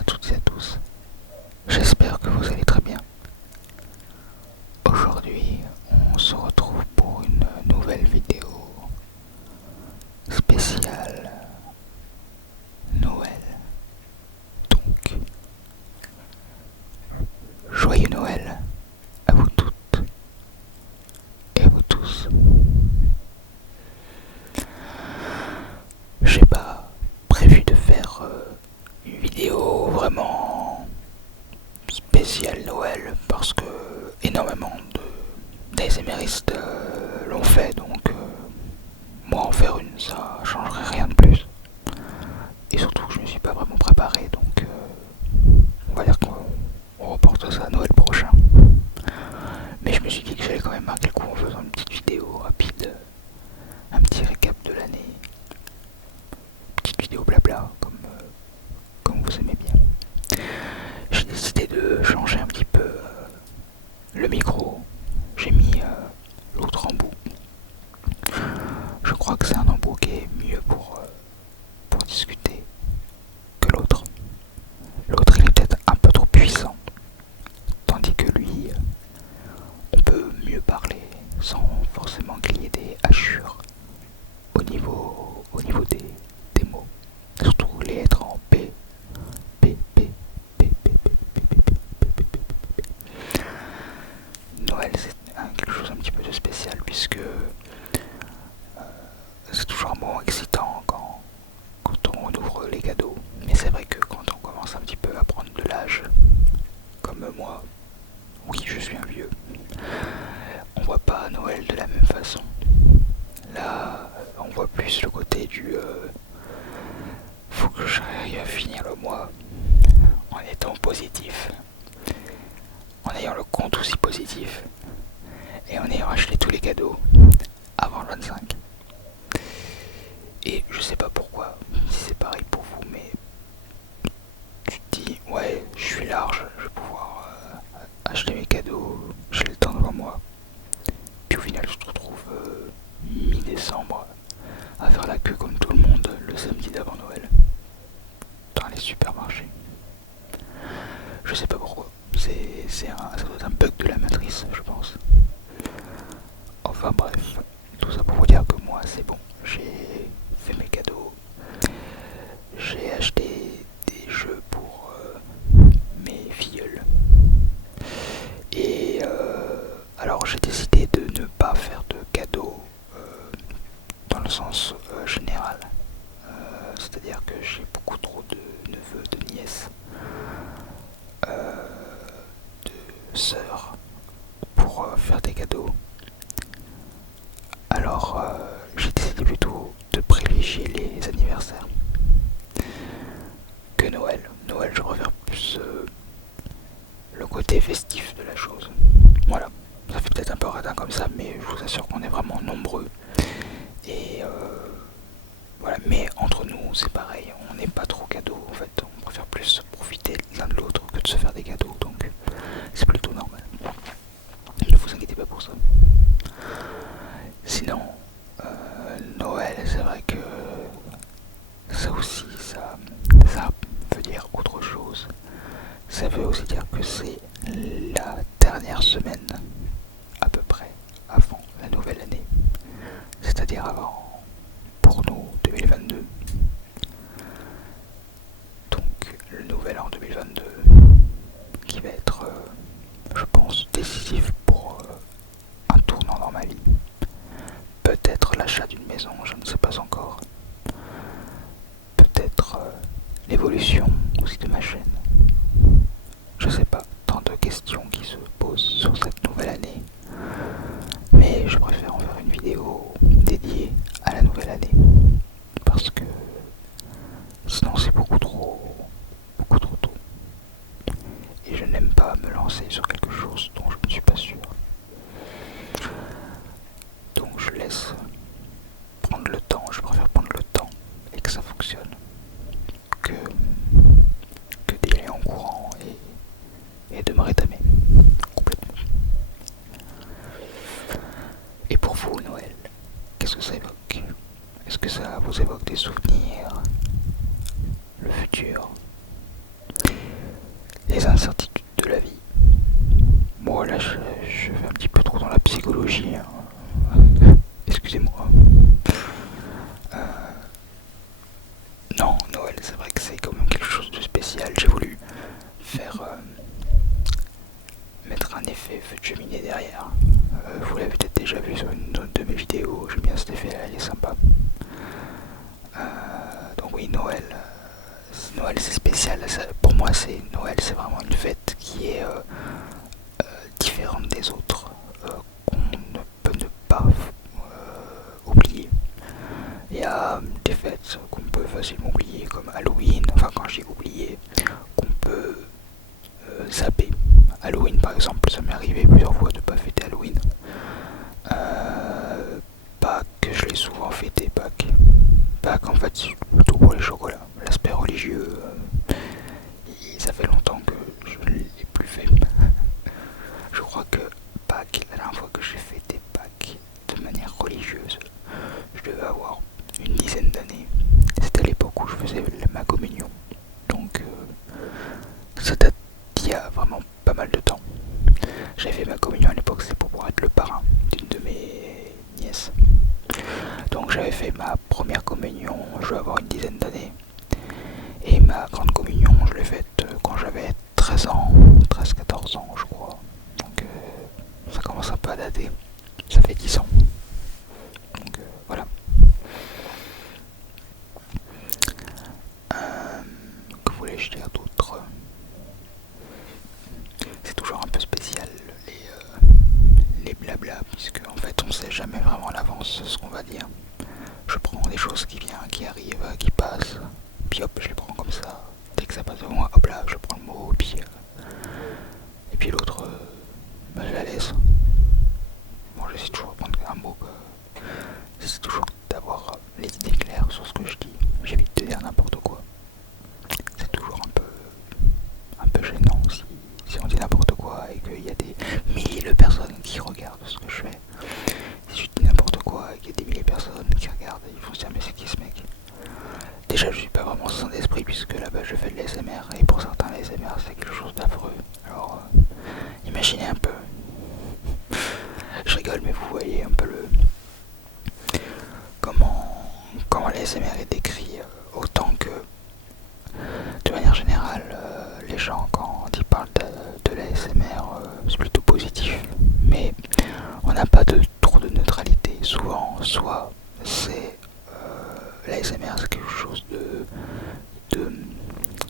à toutes et à tous. J'espère que vous allez très bien. Aujourd'hui, on se retrouve pour une nouvelle vidéo spéciale Noël. Donc, joyeux Noël à vous toutes et à vous tous. J'ai pas prévu de faire une vidéo vraiment spéciale Noël parce que énormément d'ASMRistes l'ont fait, donc moi en faire une ça changerait rien de plus. Et surtout que je ne suis pas vraiment préparé, donc on va dire qu'on reporte ça à Noël prochain. Mais je me suis dit que j'allais quand même marquer le coup en faisant une petite vidéo rapide, un petit récap de l'année, petite vidéo blabla comme vous aimez bien. J'ai décidé de changer un petit peu le micro. J'ai mis l'autre embout. Je crois que c'est un embout qui est mieux pour discuter que l'autre. L'autre il est peut-être un peu trop puissant, tandis que lui, on peut mieux parler sans forcément qu'il y ait des hachures au niveau des mots. Surtout les lettres en P, P, P, P, P, P, P, P, P, P. Noël, c'est quelque chose un petit peu de spécial puisque c'est toujours un moment excitant quand on ouvre les cadeaux. Mais c'est vrai que quand on commence un petit peu à prendre de l'âge, comme moi, oui, je suis un vieux, on voit pas Noël de la même façon. Là, on voit plus le côté du faut que j'arrive à finir le mois en étant positif, en ayant le compte aussi positif et en ayant acheté tous les cadeaux avant le 25. Et je sais pas pourquoi, si c'est pareil pour vous, mais tu te dis ouais, je suis large, je vais pouvoir acheter mes cadeaux, j'ai le temps devant moi. Puis au final, je te retrouve mi-décembre à faire la queue comme tout le monde le samedi d'avant Noël dans les supermarchés. Je sais pas pourquoi. Ça doit être un bug de la matrice, je pense. Enfin bref, tout ça pour vous dire que moi c'est bon. J'ai fait mes cadeaux. J'ai acheté des jeux pour mes filleuls. Et alors j'ai décidé de ne pas faire de cadeaux dans le sens général. C'est-à-dire que j'ai beaucoup trop de neveux, de nièces, de sœurs pour faire des cadeaux. Alors j'ai décidé plutôt de privilégier les anniversaires que Noël. Noël, je préfère plus le côté festif de la chose. Voilà, ça fait peut-être un peu radin comme ça, mais je vous assure qu'on est vraiment nombreux. Et voilà, mais entre nous, c'est pareil, on n'est pas trop cadeaux en fait. On préfère plus profiter l'un de l'autre que de se faire des cadeaux, donc c'est plutôt normal. Ne vous inquiétez pas pour ça. Sinon, Noël, c'est vrai que ça aussi, ça veut dire autre chose. Ça veut aussi dire que c'est la dernière semaine, à peu près, avant la nouvelle année. C'est-à-dire avant, pour nous, 2022. Donc, le nouvel an 2022, qui va être, je pense, décisif pour un tournant dans ma vie. Peut-être l'achat d'une maison, je ne sais pas encore. Peut-être l'évolution aussi de ma chaîne. Je sais pas, tant de questions qui se posent sur cette nouvelle année. Mais je préfère en faire une vidéo dédiée à la nouvelle année. Parce que sinon c'est beaucoup trop tôt. Et je n'aime pas me lancer sur quelque chose dont je ne suis pas sûr. Donc je laisse prendre le temps, je préfère prendre le temps et que ça fonctionne que d'y aller en courant et de me rétamer complètement. Et pour vous, Noël, qu'est-ce que ça évoque? Est-ce que ça vous évoque des souvenirs? Le futur? les incertitudes de la vie. Bon là je vais un petit peu trop dans la psychologie, hein. Excusez-moi. Non, Noël, c'est vrai que c'est quand même quelque chose de spécial. J'ai voulu faire mettre un effet feu de cheminée derrière. Vous l'avez peut-être déjà vu sur une autre de mes vidéos. J'aime bien cet effet là, il est sympa. Donc oui, Noël, Noël c'est spécial. Pour moi, c'est Noël, c'est vraiment une fête qui est différente des autres, qu'on ne peut ne pas oublier. Il y a des fêtes qu'on peut facilement oublier, comme Halloween, enfin quand j'ai oublié, qu'on peut zapper. Halloween par exemple, ça m'est arrivé plusieurs fois de ne pas fêter Halloween. Pâques, je l'ai souvent fêté, Pâques. Pâques en fait, c'est plutôt pour les chocolats. L'aspect religieux, ça fait longtemps que je ne l'ai plus fait. Je crois que Pâques, la dernière fois que j'ai fêté Pâques de manière religieuse, je devais avoir une dizaine d'années. C'était à l'époque où je faisais ma communion. Donc ça date d'il y a vraiment pas mal de temps. J'avais fait ma communion à l'époque, c'était pour pouvoir être le parrain d'une de mes nièces. Donc j'avais fait ma première communion, je vais avoir une dizaine d'années. Et ma grande communion, je l'ai faite quand j'avais 13 ans, 13-14 ans je crois. Donc ça commence un peu à dater. Ça fait 10 ans. Donc voilà. Que voulais-je dire d'autre? C'est toujours un peu spécial les blabla, puisque en fait on sait jamais vraiment à l'avance ce qu'on va dire. Je prends des choses qui viennent, qui arrivent, qui passent, puis hop, je les prends comme ça. Dès que ça passe devant moi, hop là, je prends le mot, et puis l'autre, je la laisse. Bon, j'essaie toujours de prendre un mot, j'essaie toujours d'avoir les idées claires sur ce que je dis. J'évite de dire n'importe quoi. C'est toujours un peu gênant si on dit n'importe quoi et qu'il y a des milliers de personnes qui regardent ce que je fais. Si je dis n'importe quoi et qu'il y a des milliers de personnes qui regardent, ils vont se dire mais c'est qui ce mec? Déjà je suis pas vraiment sans esprit puisque là-bas je fais de l'ASMR et pour certains l'ASMR c'est quelque chose d'affreux. Alors imaginez un peu. Je rigole mais vous voyez un peu comment l'ASMR est décrit, autant que de manière générale les gens quand ils parlent de l'ASMR c'est plutôt positif, mais on n'a pas trop de neutralité. Souvent, soit c'est l'ASMR c'est quelque chose de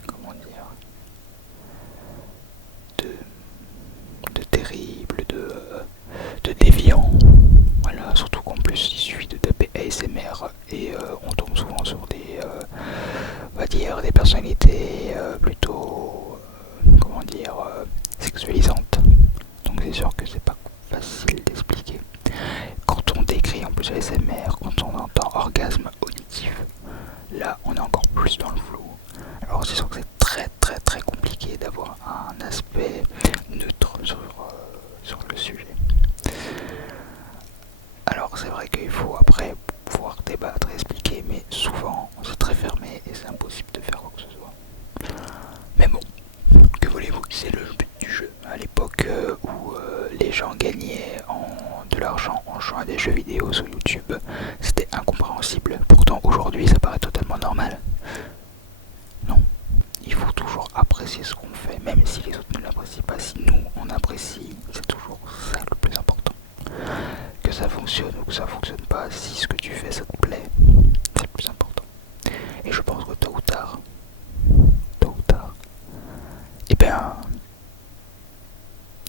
comment dire, de terrible, de déviant. Voilà, surtout qu'en plus il suffit de taper ASMR et on tombe souvent sur on va dire des personnalités plutôt comment dire sexualisantes. Donc c'est sûr que c'est pas facile d'expliquer. Quand on décrit en plus ASMR, quand on entend orgasme auditif, là on est encore plus dans le flou. Alors c'est sûr que c'est très compliqué d'avoir un aspect neutre sur le sujet. Alors c'est vrai qu'il faut après pouvoir débattre et expliquer, mais souvent c'est très fermé et c'est impossible de faire quoi que ce soit. Mais bon, que voulez-vous, c'est le but du jeu. À l'époque où les gens gagnaient de l'argent en jouant à des jeux vidéo sur YouTube, c'était incompréhensible. Pourtant aujourd'hui ça paraît totalement normal. Non, il faut toujours apprécier ce qu'on fait, même si les autres ne l'apprécient pas. Si nous on apprécie, c'est toujours ça le plus important. Que ça fonctionne ou que ça fonctionne pas, si ce que tu fais ça te plaît, c'est le plus important. Et je pense que tôt ou tard, eh bien,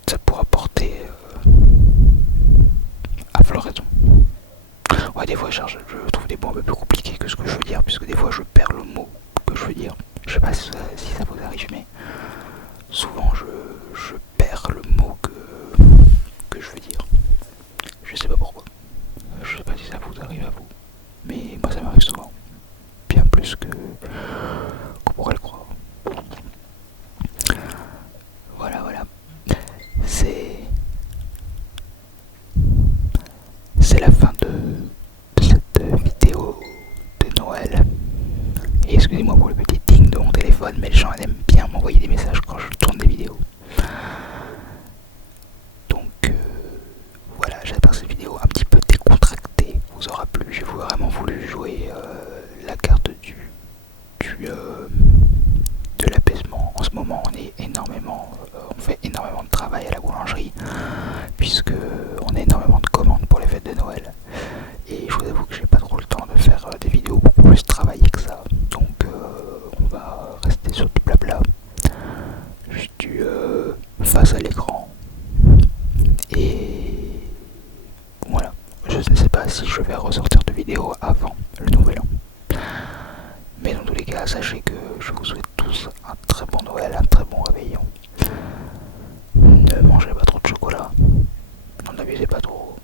ça pourra porter à floraison. Ouais, des fois je trouve des mots un peu plus compliqués que ce que je veux dire, puisque des fois je perds le mot que je veux dire. Je sais pas si ça vous arrive, mais souvent je perds le mot que je veux dire. Je sais pas pourquoi. Je sais pas si ça vous arrive à vous, mais moi ça m'arrive souvent. Bien plus qu'on pourrait le croire. Voilà. C'est la fin de cette vidéo de Noël. Et excusez-moi pour le petit ding de mon téléphone, mais les gens aiment bien m'envoyer des messages quand je tourne des vidéos. de l'apaisement. En ce moment, on fait énormément de travail à la boulangerie, puisque on a énormément de commandes pour les fêtes de Noël. Et je vous avoue que j'ai pas trop le temps de faire des vidéos beaucoup plus travaillées que ça. Donc on va rester sur du blabla, juste du face à l'écran. Et voilà. Je ne sais pas si je vais ressortir de vidéos avant le nouvel an. Mais dans tous les cas, sachez que je vous souhaite tous un très bon Noël, un très bon réveillon. Ne mangez pas trop de chocolat. N'en abusez pas trop.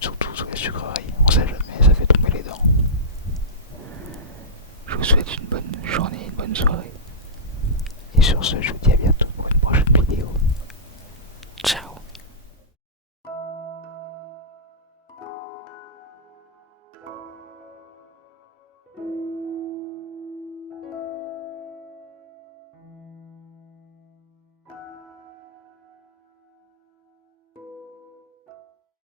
Surtout sur les sucreries. On sait jamais, ça fait tomber les dents. Je vous souhaite une bonne journée, une bonne soirée. Et sur ce, je vous dis à bientôt pour une prochaine vidéo.